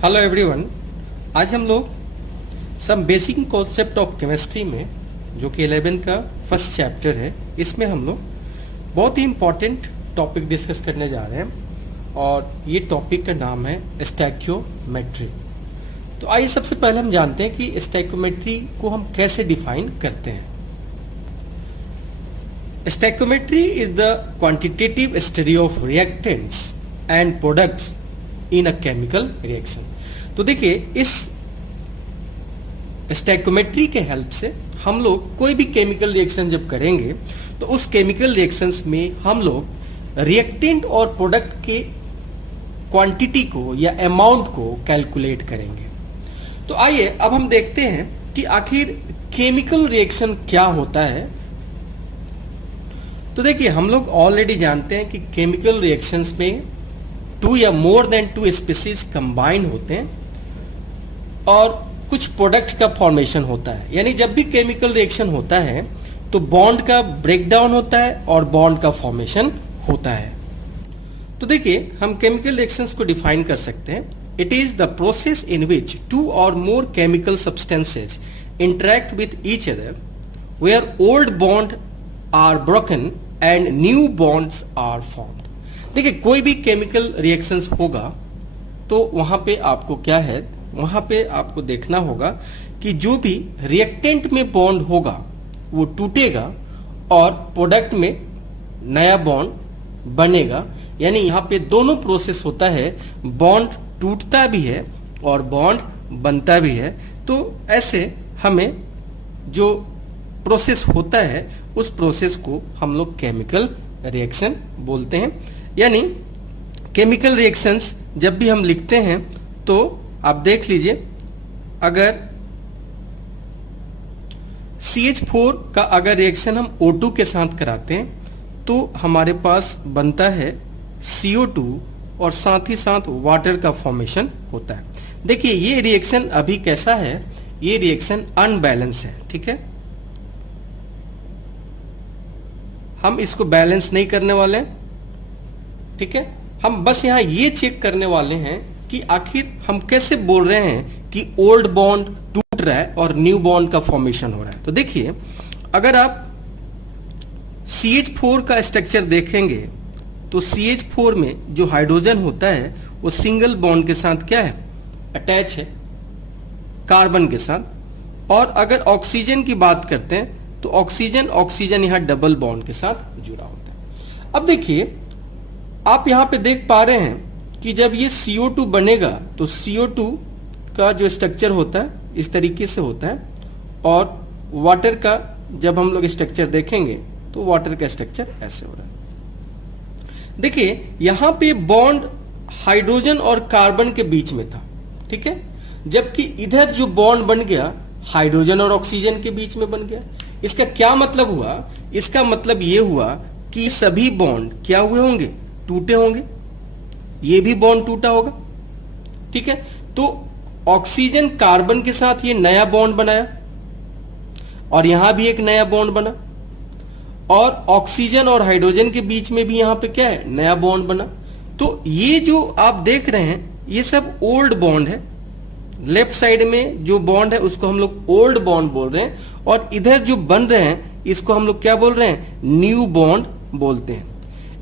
Hello everyone. आज हम लोग some basic concept of chemistry में जो कि 11th का फर्स्ट चैप्टर है, इसमें हम लोग बहुत ही इम्पॉर्टेंट टॉपिक डिस्कस करने जा रहे हैं और ये टॉपिक का नाम है स्टैक्योमेट्री। तो आइए सबसे पहले हम जानते हैं कि स्टैक्योमेट्री को हम कैसे डिफाइन करते हैं। Stoichiometry is the quantitative study of reactants and products in a chemical reaction. तो देखिए, इस स्टैक्योमेट्री के हेल्प से हम लोग कोई भी केमिकल रिएक्शन जब करेंगे तो उस केमिकल रिएक्शंस में हम लोग रिएक्टेंट और प्रोडक्ट के क्वांटिटी को या अमाउंट को कैलकुलेट करेंगे। तो आइए अब हम देखते हैं कि आखिर केमिकल रिएक्शन क्या होता है। तो देखिए, हम लोग ऑलरेडी जानते हैं कि केमिकल रिएक्शंस में 2 या मोर देन 2 स्पीसीज कंबाइन होते हैं और कुछ प्रोडक्ट्स का फॉर्मेशन होता है। यानी जब भी केमिकल रिएक्शन होता है तो बॉन्ड का ब्रेकडाउन होता है और बॉन्ड का फॉर्मेशन होता है। तो देखिए, हम केमिकल रिएक्शंस को डिफाइन कर सकते हैं। It is the process in which 2 और more chemical substances interact with each other where old bond are broken and new bonds are formed. देखिए, कोई भी केमिकल रिएक्शंस होगा तो वहां पे आपको क्या है, वहां पे आपको देखना होगा कि जो भी रिएक्टेंट में बॉन्ड होगा वो टूटेगा और प्रोडक्ट में नया बॉन्ड बनेगा। यानी यहाँ पे दोनों प्रोसेस होता है, बॉन्ड टूटता भी है और बॉन्ड बनता भी है। तो ऐसे हमें जो प्रोसेस होता है उस प्रोसेस को हम लोग केमिकल रिएक्शन बोलते हैं। यानी केमिकल रिएक्शंस जब भी हम लिखते हैं तो आप देख लीजिए, अगर CH4 का अगर रिएक्शन हम O2 के साथ कराते हैं तो हमारे पास बनता है CO2 और साथ ही साथ वाटर का फॉर्मेशन होता है। देखिए, ये रिएक्शन अभी कैसा है, ये रिएक्शन अनबैलेंस है। ठीक है, हम इसको बैलेंस नहीं करने वाले हैं। ठीक है, हम बस यहां ये चेक करने वाले हैं कि आखिर हम कैसे बोल रहे हैं कि ओल्ड बॉन्ड टूट रहा है और न्यू बॉन्ड का फॉर्मेशन हो रहा है। तो देखिए, अगर आप CH4 का स्ट्रक्चर देखेंगे तो CH4 में जो हाइड्रोजन होता है वो सिंगल बॉन्ड के साथ क्या है, अटैच है कार्बन के साथ। और अगर ऑक्सीजन की बात करते हैं तो ऑक्सीजन यहां डबल बॉन्ड के साथ जुड़ा होता है। अब देखिए, आप यहां पे देख पा रहे हैं कि जब ये CO2 बनेगा तो CO2 का जो स्ट्रक्चर होता है इस तरीके से होता है और वाटर का जब हम लोग स्ट्रक्चर देखेंगे तो वाटर का स्ट्रक्चर ऐसे हो रहा है। देखिए, यहां पे बॉन्ड हाइड्रोजन और कार्बन के बीच में था। ठीक है, जबकि इधर जो बॉन्ड बन गया हाइड्रोजन और ऑक्सीजन के बीच में बन गया। इसका क्या मतलब हुआ, इसका मतलब ये हुआ कि सभी बॉन्ड क्या हुए होंगे, टूटे होंगे। ये भी बॉन्ड टूटा होगा। ठीक है, तो ऑक्सीजन कार्बन के साथ ये नया बॉन्ड बनाया और यहां भी एक नया बॉन्ड बना और ऑक्सीजन और हाइड्रोजन के बीच में भी यहां पे क्या है, नया बॉन्ड बना। तो ये जो आप देख रहे हैं ये सब ओल्ड बॉन्ड है। लेफ्ट साइड में जो बॉन्ड है उसको हम लोग ओल्ड बॉन्ड बोल रहे हैं और इधर जो बन रहे हैं इसको हम लोग क्या बोल रहे हैं, न्यू बॉन्ड बोलते हैं।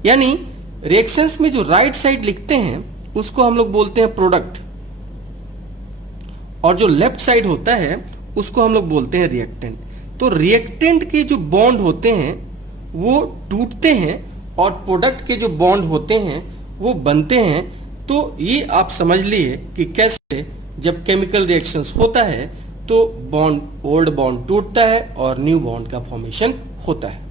यानी रिएक्शंस में जो राइट साइड लिखते हैं उसको हम लोग बोलते हैं प्रोडक्ट और जो लेफ्ट साइड होता है उसको हम लोग बोलते हैं रिएक्टेंट। तो रिएक्टेंट के जो बॉन्ड होते हैं वो टूटते हैं और प्रोडक्ट के जो बॉन्ड होते हैं वो बनते हैं। तो ये आप समझ लिए कि कैसे जब केमिकल रिएक्शंस होता है तो बॉन्ड ओल्ड बॉन्ड टूटता है और न्यू बॉन्ड का फॉर्मेशन होता है।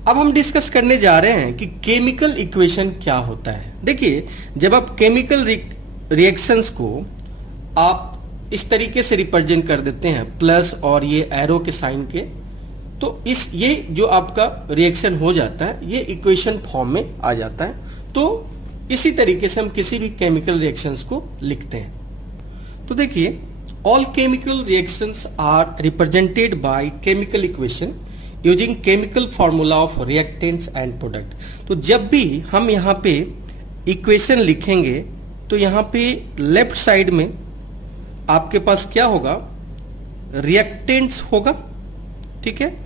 अब हम डिस्कस करने जा रहे हैं कि केमिकल इक्वेशन क्या होता है। देखिए, जब आप केमिकल रिएक्शंस को आप इस तरीके से रिप्रेजेंट कर देते हैं प्लस और ये एरो के साइन के, तो ये जो आपका रिएक्शन हो जाता है ये इक्वेशन फॉर्म में आ जाता है। तो इसी तरीके से हम किसी भी केमिकल रिएक्शंस को लिखते हैं। तो देखिए, all chemical reactions are represented by chemical equation using chemical formula of reactants and product. तो जब भी हम यहाँ पे इक्वेशन लिखेंगे तो यहाँ पे लेफ्ट साइड में आपके पास क्या होगा, रिएक्टेंट्स होगा, ठीक है।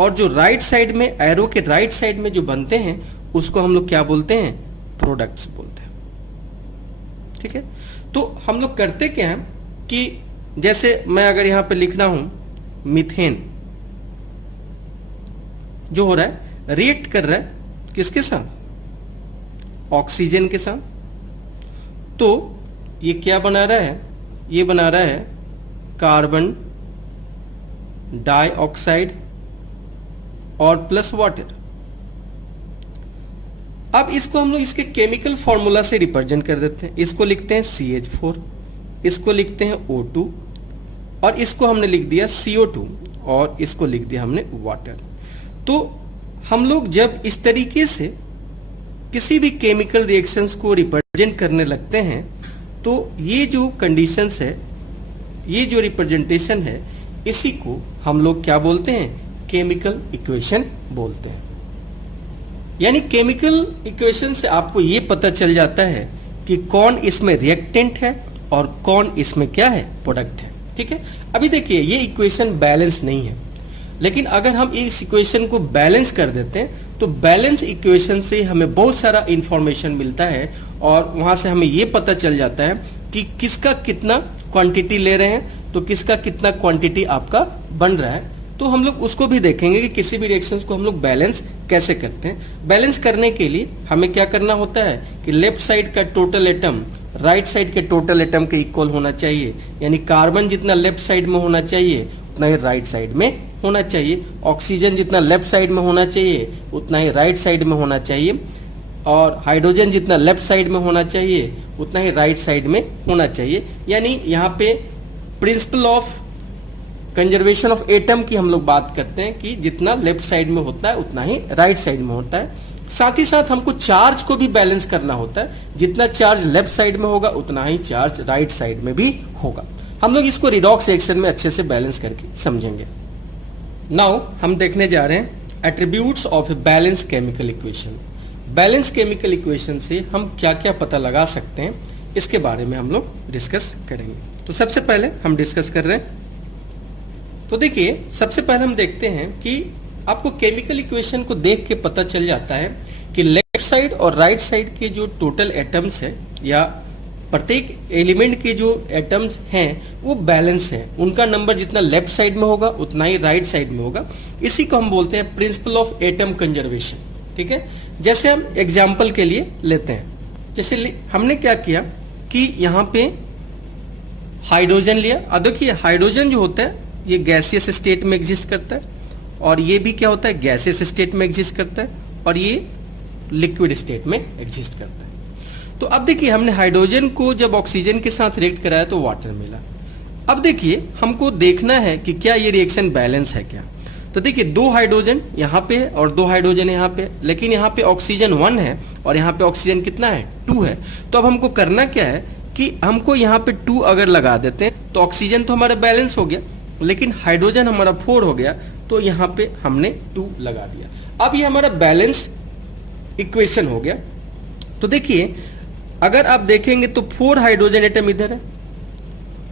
और जो राइट साइड में, एरो के राइट साइड में जो बनते हैं उसको हम लोग क्या बोलते हैं, प्रोडक्ट्स बोलते हैं, ठीक है। तो हम लोग करते क्या है कि जैसे मैं अगर यहां पे लिख रहा हूं मीथेन, जो हो रहा है रिएक्ट कर रहा है किसके साथ, ऑक्सीजन के साथ। तो ये क्या बना रहा है, ये बना रहा है कार्बन डाइऑक्साइड और प्लस वाटर। अब इसको हम लोग इसके केमिकल फॉर्मूला से रिप्रेजेंट कर देते हैं। इसको लिखते हैं CH4, इसको लिखते हैं O2 और इसको हमने लिख दिया CO2 और इसको लिख दिया हमने वाटर। तो हम लोग जब इस तरीके से किसी भी केमिकल रिएक्शंस को रिप्रेजेंट करने लगते हैं तो ये जो कंडीशंस है, ये जो रिप्रेजेंटेशन है, इसी को हम लोग क्या बोलते हैं, केमिकल इक्वेशन बोलते हैं। यानी केमिकल इक्वेशन से आपको ये पता चल जाता है कि कौन इसमें रिएक्टेंट है और कौन इसमें क्या है, प्रोडक्ट है, ठीक है। अभी देखिए ये इक्वेशन बैलेंस नहीं है, लेकिन अगर हम इस इक्वेशन को बैलेंस कर देते हैं तो बैलेंस इक्वेशन से हमें बहुत सारा इंफॉर्मेशन मिलता है और वहां से हमें ये पता चल जाता है कि किसका कितना क्वांटिटी ले रहे हैं, तो किसका कितना क्वांटिटी आपका बन रहा है। तो हम लोग उसको भी देखेंगे कि किसी भी रिएक्शंस को हम लोग बैलेंस कैसे करते हैं। बैलेंस करने के लिए हमें क्या करना होता है कि लेफ्ट साइड का टोटल एटम राइट साइड के टोटल एटम के इक्वल होना चाहिए, यानी कार्बन जितना लेफ्ट साइड में होना चाहिए उतना ही राइट साइड में होना चाहिए, ऑक्सीजन जितना लेफ्ट साइड में होना चाहिए उतना ही राइट साइड में होना चाहिए, और हाइड्रोजन जितना लेफ्ट साइड में होना चाहिए उतना ही राइट साइड में होना चाहिए। यानी यहाँ पे principle of conservation of atom की हम लोग बात करते हैं कि जितना लेफ्ट साइड में होता है उतना ही राइट साइड में होता है। साथ ही साथ हमको चार्ज को भी बैलेंस करना होता है, जितना चार्ज लेफ्ट साइड में होगा उतना ही चार्ज राइट साइड में भी होगा। हम लोग इसको रिडॉक्स रिएक्शन में अच्छे से बैलेंस करके समझेंगे। नाउ हम देखने जा रहे हैं attributes of a balance chemical equation. Balance chemical equation से हम क्या क्या पता लगा सकते हैं, इसके बारे में हम लोग डिस्कस करेंगे। तो सबसे पहले हम डिस्कस कर रहे हैं, तो देखिए सबसे पहले हम देखते हैं कि आपको केमिकल इक्वेशन को देख के पता चल जाता है कि लेफ्ट साइड और राइट साइड के जो टोटल एटम्स है या प्रत्येक एलिमेंट के जो एटम्स हैं वो बैलेंस हैं, उनका नंबर जितना लेफ्ट साइड में होगा उतना ही राइट साइड में होगा। इसी को हम बोलते हैं प्रिंसिपल ऑफ एटम कंजर्वेशन, ठीक है। जैसे हम एग्जाम्पल के लिए लेते हैं, जैसे हमने क्या किया कि यहाँ पे हाइड्रोजन लिया। अब देखिए हाइड्रोजन जो होता है ये गैसियस स्टेट में एग्जिस्ट करता है और ये भी क्या होता है, गैसियस स्टेट में एग्जिस्ट करता है और ये लिक्विड स्टेट में एग्जिस्ट करता है। तो अब देखिए हमने हाइड्रोजन को जब ऑक्सीजन के साथ रिएक्ट कराया तो वाटर मिला। अब देखिए हमको देखना है कि क्या ये रिएक्शन बैलेंस है क्या। तो देखिए दो हाइड्रोजन यहाँ पे है और दो हाइड्रोजन यहाँ पे, लेकिन यहाँ पे ऑक्सीजन 1 है और यहाँ पे ऑक्सीजन कितना है, 2 है। तो अब हमको करना क्या है कि हमको यहाँ पे 2 अगर लगा देते हैं तो ऑक्सीजन तो हमारा बैलेंस हो गया, लेकिन हाइड्रोजन हमारा 4 हो गया, तो यहाँ पे हमने 2 लगा दिया। अब ये हमारा बैलेंस इक्वेशन हो गया। तो देखिए अगर आप देखेंगे तो 4 हाइड्रोजन एटम इधर है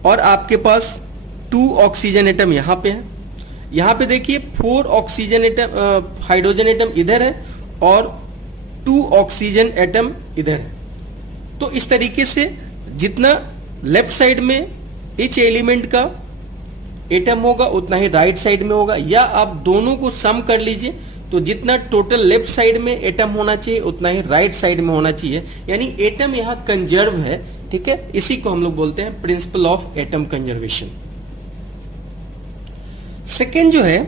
और आपके पास 2 ऑक्सीजन एटम यहाँ पे है। यहाँ पे देखिए 4 ऑक्सीजन एटम हाइड्रोजन एटम इधर है और 2 ऑक्सीजन एटम इधर है। तो इस तरीके से जितना लेफ्ट साइड में इच एलिमेंट का एटम होगा उतना ही राइट साइड में होगा, या आप दोनों को सम कर लीजिए तो जितना टोटल लेफ्ट साइड में एटम होना चाहिए उतना ही राइट साइड में होना चाहिए। यानी एटम यहाँ कंजर्व है, ठीक है। इसी को हम लोग बोलते हैं principle of atom conservation. Second जो है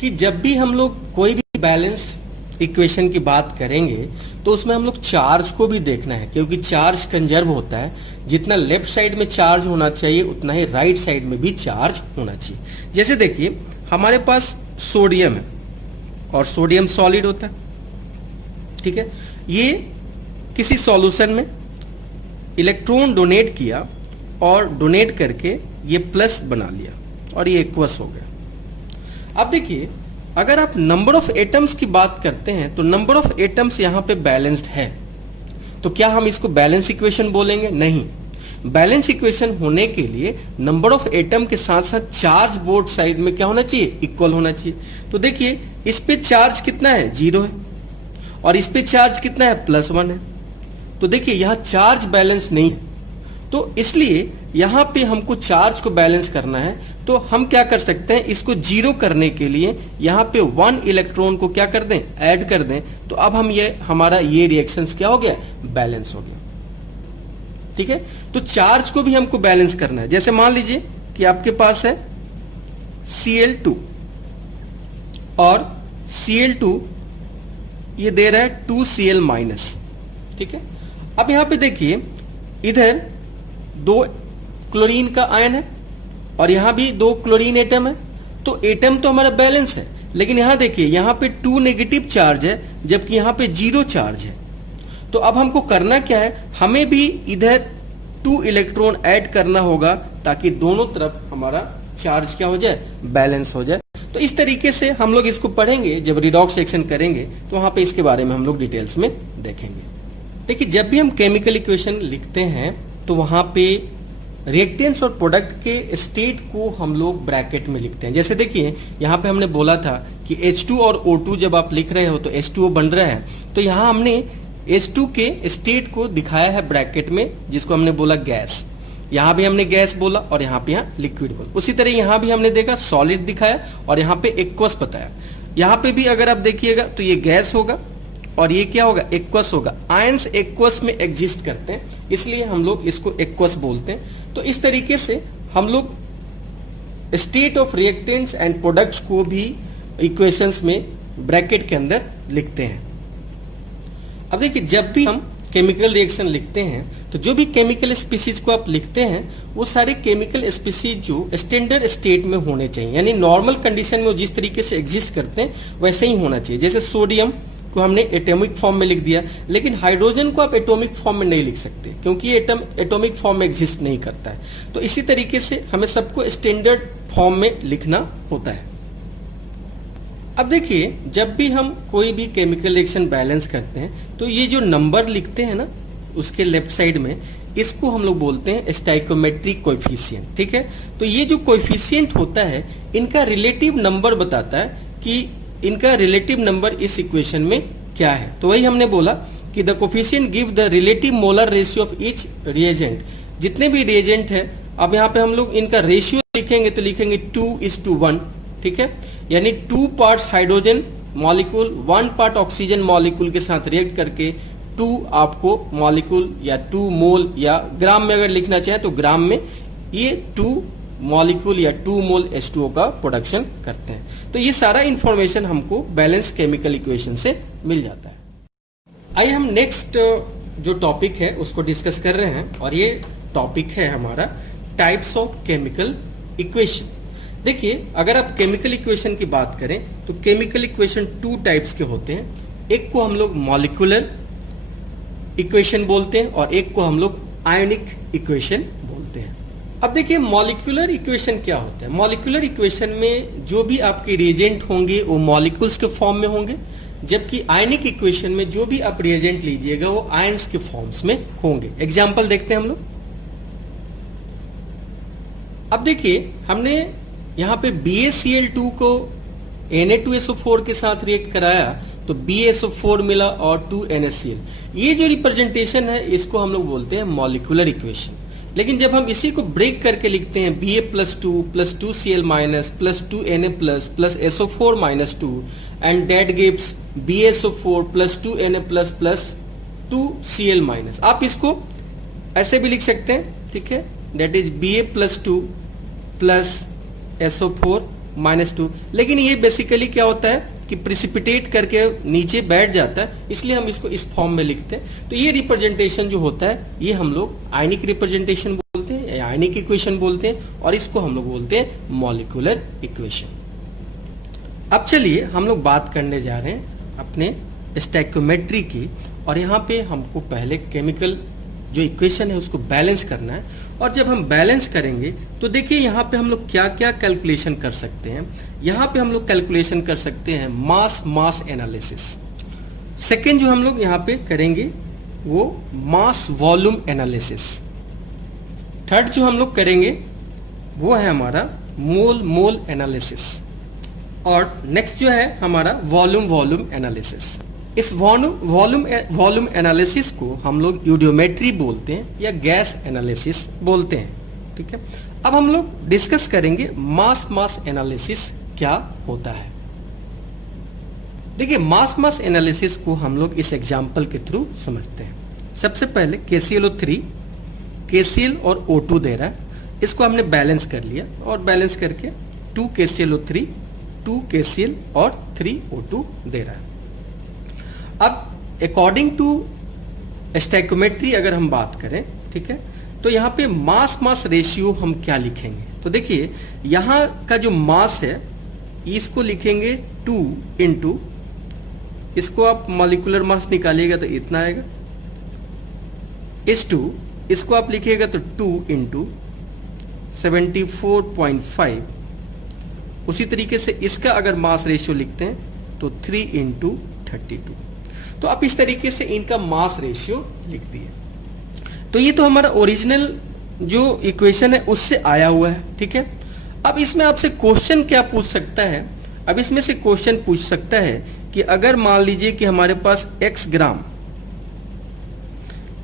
कि जब भी हम लोग कोई भी बैलेंस इक्वेशन की बात करेंगे तो उसमें हम लोग चार्ज को भी देखना है, क्योंकि चार्ज कंजर्व होता है। जितना लेफ्ट साइड में चार्ज होना चाहिए उतना ही राइट साइड में भी चार्ज होना चाहिए। जैसे देखिए हमारे पास सोडियम है और सोडियम सॉलिड होता है, ठीक है। ये किसी सॉल्यूशन में इलेक्ट्रॉन डोनेट किया और डोनेट करके ये प्लस बना लिया और ये एक्वस हो गया। अब देखिए अगर आप नंबर ऑफ एटम्स की बात करते हैं तो नंबर ऑफ एटम्स यहाँ पे बैलेंस्ड है, तो क्या हम इसको बैलेंस इक्वेशन बोलेंगे? नहीं। बैलेंस इक्वेशन होने के लिए नंबर ऑफ एटम के साथ साथ चार्ज बोथ साइड में क्या होना चाहिए? इक्वल होना चाहिए। तो देखिए इस पे चार्ज कितना है? 0 है, और इस पे चार्ज कितना है? +1 है। तो देखिए यहां चार्ज बैलेंस नहीं है, तो इसलिए यहां पे हमको चार्ज को बैलेंस करना है। तो हम क्या कर सकते हैं, इसको 0 करने के लिए यहां पे 1 इलेक्ट्रॉन को क्या कर दें? ऐड कर दें। तो अब हम हमारा ये रिएक्शंस क्या हो गया? बैलेंस हो गया। ठीक है, तो चार्ज को भी हमको बैलेंस करना है। जैसे मान लीजिए कि आपके पास है Cl2 और Cl2 ये दे रहा है 2Cl-। ठीक है, अब यहां पे देखिए इधर 2 क्लोरीन का आयन है और यहां भी 2 क्लोरीन एटम है। तो एटम तो हमारा बैलेंस है, लेकिन यहां देखिए यहां पे 2 नेगेटिव चार्ज है जबकि यहां पे 0 चार्ज है। तो अब हमको करना क्या है, हमें भी इधर 2 इलेक्ट्रॉन ऐड करना होगा ताकि दोनों तरफ हमारा चार्ज क्या हो जाए? बैलेंस हो जाए। तो इस तरीके से हम लोग इसको पढ़ेंगे, जब रिडॉक्स रिएक्शन करेंगे तो वहां पे इसके बारे में हम लोग डिटेल्स में देखेंगे। देखिए जब भी हम केमिकल इक्वेशन लिखते हैं तो वहां पे रिएक्टेंट्स और प्रोडक्ट के स्टेट को हम लोग ब्रैकेट में लिखते हैं। जैसे देखिए यहाँ पे हमने बोला था कि H2 और O2 जब आप लिख रहे हो तो H2O बन रहा है, तो यहाँ हमने H2 के स्टेट को दिखाया है ब्रैकेट में, जिसको हमने बोला गैस। यहाँ भी हमने गैस बोला और यहाँ पे यहाँ लिक्विड बोला। उसी तरह यहाँ भी हमने देखा सॉलिड दिखाया और यहाँ पे एक्वस बताया। यहाँ पे भी अगर आप देखिएगा तो ये गैस होगा और ये क्या होगा? एक्वस होगा। आयंस एक्वस में एग्जिस्ट करते हैं, इसलिए हम लोग इसको एक्वस बोलते हैं। तो इस तरीके से हम लोग state of reactants and products को भी इक्वेशंस में ब्रैकेट के अंदर लिखते हैं। अब देखिए जब भी हम केमिकल रिएक्शन लिखते हैं तो जो भी केमिकल स्पीसीज को आप लिखते हैं वो सारे केमिकल स्पीसीज जो स्टैंडर्ड स्टेट में होने चाहिए, यानी नॉर्मल कंडीशन में वो जिस तरीके से एग्जिस्ट करते हैं वैसे ही होना चाहिए। जैसे सोडियम को हमने एटॉमिक फॉर्म में लिख दिया, लेकिन हाइड्रोजन को आप एटॉमिक फॉर्म में नहीं लिख सकते क्योंकि ये एटॉमिक फॉर्म में एग्जिस्ट नहीं करता है। तो इसी तरीके से हमें सबको स्टैंडर्ड फॉर्म में लिखना होता है। अब देखिए जब भी हम कोई भी केमिकल रिएक्शन बैलेंस करते हैं तो ये जो नंबर लिखते हैं ना उसके लेफ्ट साइड में, इसको हम लोग बोलते हैं स्टाइकोमेट्रिक कोएफिशिएंट। ठीक है, तो ये जो कोएफिशिएंट होता है इनका रिलेटिव नंबर बताता है कि इनका रिलेटिव नंबर इस इक्वेशन में क्या है। तो वही हमने बोला कि the coefficient give the relative molar ratio of each reagent. जितने भी रिएजेंट है, अब यहाँ पे हम लोग इनका रेशियो लिखेंगे तो लिखेंगे 2:1। ठीक है, यानी 2 parts hydrogen molecule 1 part oxygen molecule के साथ रिएक्ट करके 2 आपको मॉलिक्यूल या 2 मोल या ग्राम में अगर लिखना चाहे तो ग्राम में ये 2 मॉलिक्यूल या 2 मोल H2O का प्रोडक्शन करते हैं। तो ये सारा इंफॉर्मेशन हमको बैलेंस केमिकल इक्वेशन से मिल जाता है। आइए हम नेक्स्ट जो टॉपिक है उसको डिस्कस कर रहे हैं और ये टॉपिक है हमारा टाइप्स ऑफ केमिकल इक्वेशन। देखिए अगर आप केमिकल इक्वेशन की बात करें तो केमिकल इक्वेशन 2 टाइप्स के होते हैं। एक को हम लोग मॉलिक्यूलर इक्वेशन बोलते हैं और एक को हम लोग आयनिक इक्वेशन बोलते हैं। अब देखिए मॉलिक्यूलर इक्वेशन क्या होता है। मॉलिक्यूलर इक्वेशन में जो भी आपके रिएजेंट होंगे वो मॉलिक्यूल्स के फॉर्म में होंगे, जबकि आयनिक इक्वेशन में जो भी आप रिएजेंट लीजिएगा वो आयंस के फॉर्म्स में होंगे। एग्जांपल देखते हैं हम लोग। अब देखिए हमने यहाँ पे BaCl2 को Na2SO4 के साथ रिएक्ट कराया तो BaSO4 मिला और 2NaCl। ये जो रिप्रेजेंटेशन है इसको हम लोग बोलते हैं मॉलिक्यूलर इक्वेशन। लेकिन जब हम इसी को ब्रेक करके लिखते हैं Ba+2 + 2Cl- + 2Na+ + SO4 - 2 and that gives BaSO4 + 2Na+ + 2Cl-। आप इसको ऐसे भी लिख सकते हैं, ठीक है, दैट इज Ba+2 + SO4 - 2। लेकिन ये बेसिकली क्या होता है कि प्रिसिपिटेट करके नीचे बैठ जाता है, इसलिए हम इसको इस फॉर्म में लिखते हैं। तो ये रिप्रेजेंटेशन जो होता है ये हम लोग आयनिक रिप्रेजेंटेशन बोलते हैं या आयनिक इक्वेशन बोलते हैं और इसको हम लोग बोलते हैं मॉलिक्यूलर इक्वेशन। अब चलिए हम लोग बात करने जा रहे हैं अपने स्टैइकोमेट्री की, और यहाँ पे हमको पहले केमिकल जो इक्वेशन है उसको बैलेंस करना है। और जब हम बैलेंस करेंगे तो देखिए यहाँ पे हम लोग क्या क्या कैलकुलेशन कर सकते हैं। यहाँ पे हम लोग कैलकुलेशन कर सकते हैं मास एनालिसिस। सेकेंड जो हम लोग यहाँ पे करेंगे वो मास वॉल्यूम एनालिसिस। थर्ड जो हम लोग करेंगे वो है हमारा मोल मोल एनालिसिस। और नेक्स्ट जो है हमारा वॉल्यूम एनालिसिस। इस वॉल्यूम एनालिसिस को हम लोग यूडियोमेट्री बोलते हैं या गैस एनालिसिस बोलते हैं। ठीक है, अब हम लोग डिस्कस करेंगे मास एनालिसिस क्या होता है। देखिए, मास एनालिसिस को हम लोग इस एग्जाम्पल के थ्रू समझते हैं। सबसे पहले KClO3, KCl और O2 दे रहा है, इसको हमने बैलेंस कर लिया और बैलेंस करके 2 KClO3, 2 KCl और 3 O2 दे रहा है। अब अकॉर्डिंग टू स्टैइकोमेट्री अगर हम बात करें, ठीक है, तो यहाँ पे मास रेशियो हम क्या लिखेंगे? तो देखिए, यहाँ का जो मास है इसको लिखेंगे 2 इंटू, इसको आप मॉलिक्यूलर मास निकालिएगा तो इतना आएगा, इस 2 इसको आप लिखिएगा तो 2 इंटू 74.5। उसी तरीके से इसका अगर मास रेशियो लिखते हैं तो 3 इंटू 32। तो आप इस तरीके से इनका मास रेशियो लिख दिए। तो ये तो हमारा ओरिजिनल जो इक्वेशन है उससे आया हुआ है। ठीक है, अब इसमें आपसे क्वेश्चन क्या पूछ सकता है? अब इसमें से क्वेश्चन पूछ सकता है कि अगर मान लीजिए कि हमारे पास x ग्राम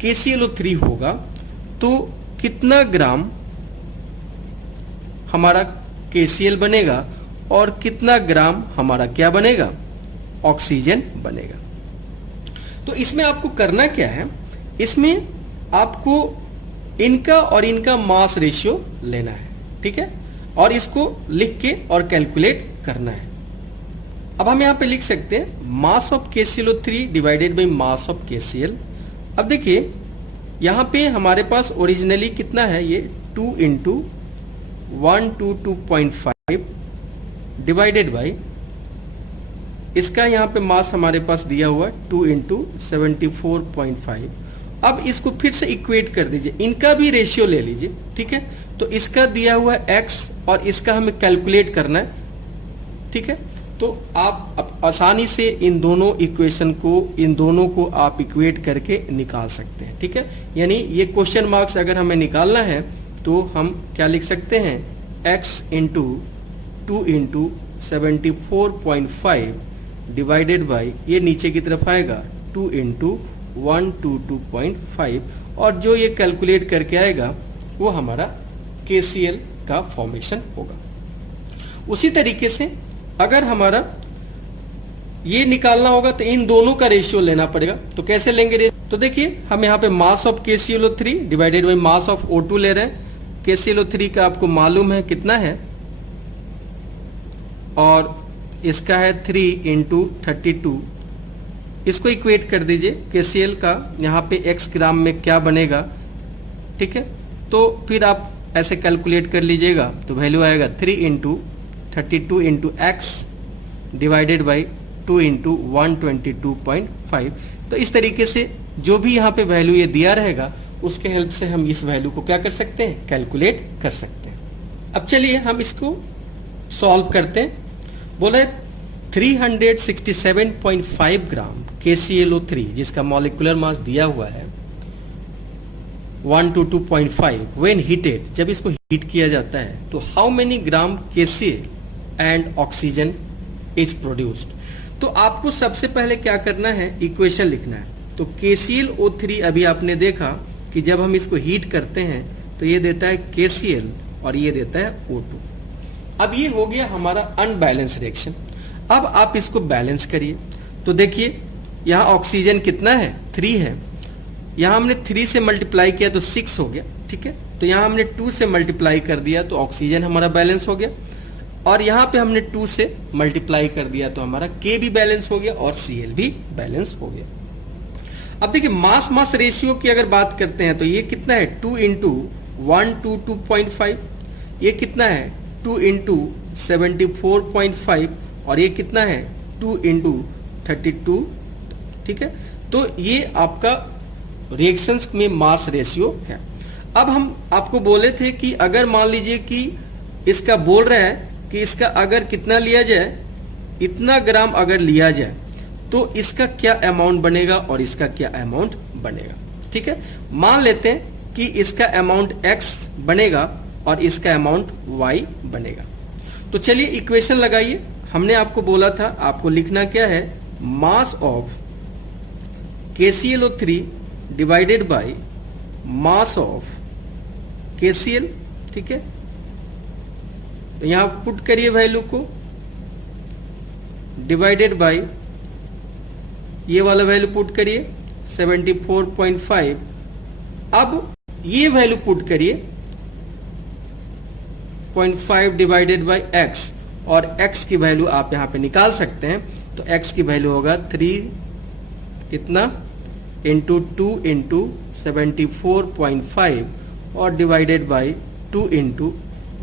KClO3 होगा तो कितना ग्राम हमारा KCl बनेगा और कितना ग्राम हमारा क्या बनेगा? ऑक्सीजन बनेगा। तो इसमें आपको करना क्या है? इसमें आपको इनका और इनका मास रेशियो लेना है। ठीक है, और इसको लिख के और कैलकुलेट करना है। अब हम यहां पे लिख सकते हैं mass of KClO3 divided by mass of KCl। अब देखिए, यहां पे हमारे पास ओरिजिनली कितना है? ये 2 इंटू 122.5 डिवाइडेड बाई इसका यहाँ पे मास हमारे पास दिया हुआ है 2 इंटू 74.5। अब इसको फिर से इक्वेट कर दीजिए, इनका भी रेशियो ले लीजिए। ठीक है, तो इसका दिया हुआ है x और इसका हमें कैलकुलेट करना है। ठीक है, तो आप आसानी से इन दोनों इक्वेशन को, इन दोनों को आप इक्वेट करके निकाल सकते हैं। ठीक है, यानी ये क्वेश्चन मार्क्स अगर हमें निकालना है तो हम क्या लिख सकते हैं? x into 2 into 74.5 divided by, ये नीचे की तरफ आएगा 2 इंटू 122.5, और जो ये कैलकुलेट करके आएगा वो हमारा KCl का फॉर्मेशन होगा। उसी तरीके से अगर हमारा ये निकालना होगा तो इन दोनों का रेशियो लेना पड़ेगा। तो कैसे लेंगे? तो देखिए, हम यहाँ पे मास of KClO3 divided by mass of O2 ले रहे हैं। KClO3 का आपको मालूम है कितना है, और इसका है 3 इंटू 32। इसको इक्वेट कर दीजिए, KCl का यहाँ पे x ग्राम में क्या बनेगा। ठीक है, तो फिर आप ऐसे कैलकुलेट कर लीजिएगा तो वैल्यू आएगा 3 into 32 into x divided by 2 into 122.5। तो इस तरीके से जो भी यहाँ पे वैल्यू ये दिया रहेगा उसके हेल्प से हम इस वैल्यू को क्या कर सकते हैं? कैलकुलेट कर सकते हैं। अब चलिए हम इसको सॉल्व करते हैं। बोला 367.5 ग्राम KClO3 जिसका मॉलिक्यूलर मास दिया हुआ है 122.5, व्हेन हीटेड, जब इसको हीट किया जाता है तो how many gram KCl and oxygen is produced. तो आपको सबसे पहले क्या करना है? इक्वेशन लिखना है। तो KClO3 अभी आपने देखा कि जब हम इसको हीट करते हैं तो ये देता है KCl और ये देता है O2। अब ये हो गया हमारा अनबैलेंस रिएक्शन। अब आप इसको बैलेंस करिए। तो देखिए, यहाँ ऑक्सीजन कितना है? 3 है। यहाँ हमने 3 से मल्टीप्लाई किया तो 6 हो गया। ठीक है, तो यहाँ हमने 2 से मल्टीप्लाई कर दिया तो ऑक्सीजन हमारा बैलेंस हो गया, और यहाँ पे हमने 2 से मल्टीप्लाई कर दिया तो हमारा K भी बैलेंस हो गया और Cl भी बैलेंस हो गया। अब देखिए, मास रेशियो की अगर बात करते हैं तो ये कितना है? 2 इंटू 122.5। ये कितना है? 2 इंटू 74.5, और ये कितना है? 2 इंटू 32। ठीक है, तो ये आपका रिएक्शंस में मास रेशियो है। अब हम आपको बोले थे कि अगर मान लीजिए कि इसका बोल रहा है कि इसका अगर कितना लिया जाए, इतना ग्राम अगर लिया जाए तो इसका क्या अमाउंट बनेगा और इसका क्या अमाउंट बनेगा। ठीक है, मान लेते हैं कि इसका अमाउंट x बनेगा और इसका अमाउंट y बनेगा। तो चलिए इक्वेशन लगाइए। हमने आपको बोला था आपको लिखना क्या है, मास of KClO3 divided by mass of KCl। ठीक है, तो यहां पुट करिए वैल्यू को, डिवाइडेड बाय ये वाला वैल्यू पुट करिए 74.5। अब ये वैल्यू पुट करिए 0.5 डिवाइडेड बाय x, और x की वैल्यू आप यहां पे निकाल सकते हैं। तो x की वैल्यू होगा 3 इतना इंटू 2 इंटू 74.5 और डिवाइडेड बाय 2 इंटू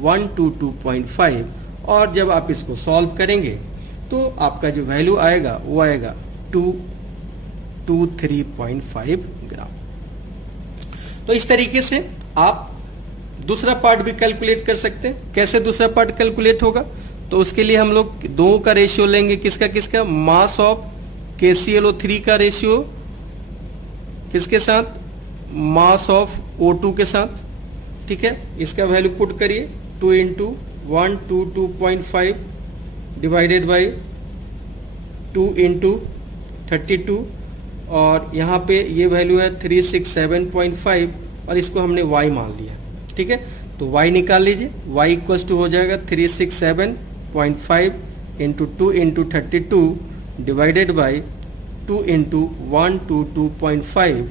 122.5। और जब आप इसको सॉल्व करेंगे तो आपका जो वैल्यू आएगा वो आएगा 223.5 ग्राम। तो इस तरीके से आप दूसरा पार्ट भी कैलकुलेट कर सकते हैं। कैसे दूसरा पार्ट कैलकुलेट होगा, तो उसके लिए हम लोग दो का रेशियो लेंगे। किसका किसका, मास ऑफ KClO3 का रेशियो किसके साथ, मास ऑफ O2 के साथ। ठीक है, इसका वैल्यू पुट करिए 2 इंटू 122.5 डिवाइडेड बाई 2 इंटू 32, और यहाँ पे ये वैल्यू है 367.5 और इसको हमने y मान लिया। ठीक है, तो y निकाल लीजिए। y इक्वल टू हो जाएगा 367.5 into 2 into 32 divided by 2 into 122.5,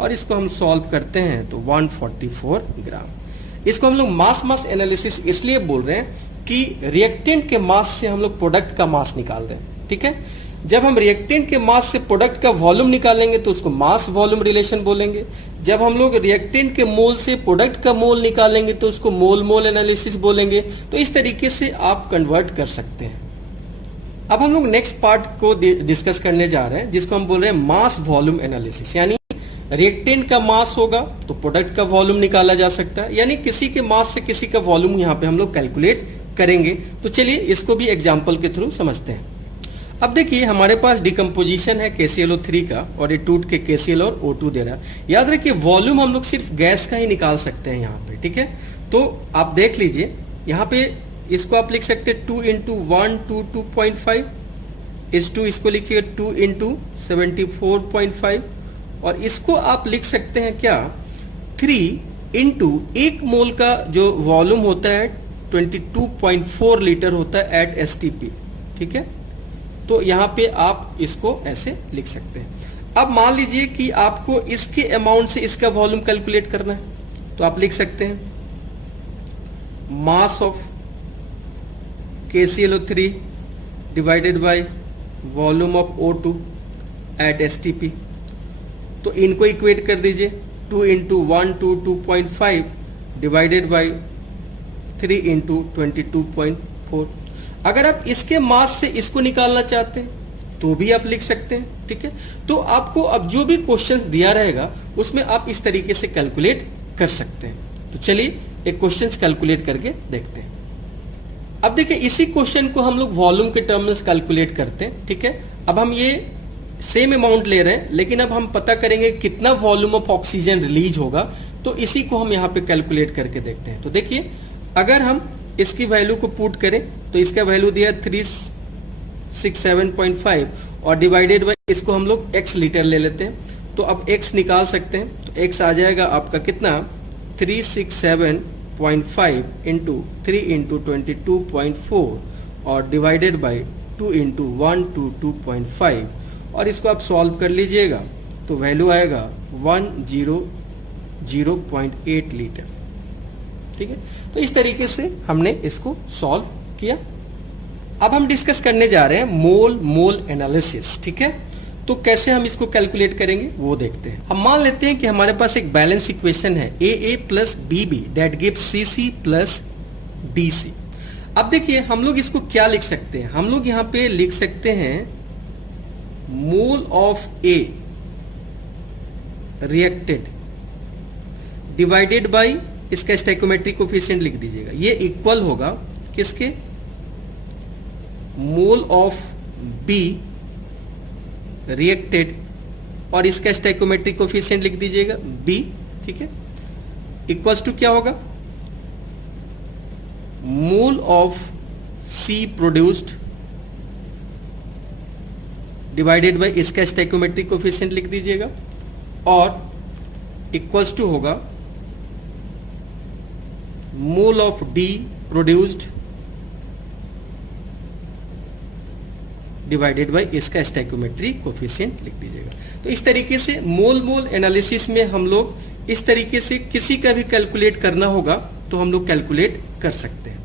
और इसको हम सॉल्व करते हैं तो 144 ग्राम। इसको हम लोग मास एनालिसिस इसलिए बोल रहे हैं कि रिएक्टेंट के मास से हम लोग प्रोडक्ट का मास निकाल रहे हैं। ठीक है, जब हम रिएक्टेंट के मास से प्रोडक्ट का वॉल्यूम निकालेंगे तो उसको मास वॉल्यूम रिलेशन बोलेंगे। जब हम लोग रिएक्टेंट के मोल से प्रोडक्ट का मोल निकालेंगे तो उसको मोल मोल एनालिसिस बोलेंगे। तो इस तरीके से आप कन्वर्ट कर सकते हैं। अब हम लोग नेक्स्ट पार्ट को डिस्कस करने जा रहे हैं, जिसको हम बोल रहे हैं मास वॉल्यूम एनालिसिस। यानी रिएक्टेंट का मास होगा तो प्रोडक्ट का वॉल्यूम निकाला जा सकता है, यानी किसी के मास से किसी का वॉल्यूम यहाँ पे हम लोग कैलकुलेट करेंगे। तो चलिए इसको भी एग्जाम्पल के थ्रू समझते हैं। अब देखिए हमारे पास डिकम्पोजिशन है KClO3 का, और ये टूट के KCl और O2 दे रहा है। याद रखिए वॉल्यूम हम लोग सिर्फ गैस का ही निकाल सकते हैं यहाँ पे। ठीक है, तो आप देख लीजिए यहाँ पे इसको आप लिख सकते हैं 2 इंटू 122.5 इस टू, इसको लिखिए 2 इंटू 74.5, और इसको आप लिख सकते हैं क्या 3 इंटू 1 मोल का जो वॉल्यूम होता है 22.4 लीटर होता है एट STP। ठीक है, तो यहाँ पे आप इसको ऐसे लिख सकते हैं। अब मान लीजिए कि आपको इसके अमाउंट से इसका वॉल्यूम कैलकुलेट करना है, तो आप लिख सकते हैं mass of KClO3 divided by volume of O2 at STP। तो इनको इक्वेट कर दीजिए 2 इंटू 122.5 डिवाइडेड बाई 3 इंटू 22.4। अगर आप इसके मास से इसको निकालना चाहते हैं तो भी आप लिख सकते हैं। ठीक है, तो आपको अब जो भी क्वेश्चंस दिया रहेगा उसमें आप इस तरीके से कैलकुलेट कर सकते हैं। तो चलिए एक क्वेश्चंस कैलकुलेट करके देखते हैं। अब देखिए इसी क्वेश्चन को हम लोग वॉल्यूम के टर्म में कैलकुलेट करते हैं। ठीक है, अब हम ये सेम अमाउंट ले रहे हैं, लेकिन अब हम पता करेंगे कितना वॉल्यूम ऑफ ऑक्सीजन रिलीज होगा, तो इसी को हम यहाँ पे कैलकुलेट करके देखते हैं। तो देखिए अगर हम इसकी वैल्यू को पुट करें तो इसका वैल्यू दिया 367.5 और डिवाइडेड बाय इसको हम लोग x लीटर ले लेते हैं। तो अब x निकाल सकते हैं, तो x आ जाएगा आपका कितना 367.5 इंटू 3 इंटू 22.4 और डिवाइडेड बाई 2 इंटू 122.5, और इसको आप सॉल्व कर लीजिएगा तो वैल्यू आएगा 100.8 लीटर। ठीक है, तो इस तरीके से हमने इसको सॉल्व किया। अब हम डिस्कस करने जा रहे हैं मोल मोल एनालिसिस। ठीक है, तो कैसे हम इसको कैलकुलेट करेंगे वो देखते हैं। हम मान लेते हैं कि हमारे पास एक बैलेंस इक्वेशन है AA plus BB that gives CC plus DC। अब देखिए हम लोग इसको क्या लिख सकते हैं, हम लोग यहाँ पे लिख सकते हैं mole of A reacted divided by इसका स्टोइकियोमेट्रिक कोफिशिएंट लिख दीजिएगा, ये इक्वल होगा किसके, मोल ऑफ B रिएक्टेड और इसका स्टोइकोमेट्रिक कोफिशिएंट लिख दीजिएगा बी, ठीक है, इक्वल्स टू क्या होगा, mole of C produced divided by इसका स्टोइकोमेट्रिक कोफिशिएंट लिख दीजिएगा, और इक्वल्स टू होगा mole of D produced divided by इसका स्टोइकोमेट्रिक कोफिशिएंट लिख दीजिएगा। तो इस तरीके से मोल मोल एनालिसिस में हम लोग इस तरीके से किसी का भी कैलकुलेट करना होगा तो हम लोग कैलकुलेट कर सकते हैं।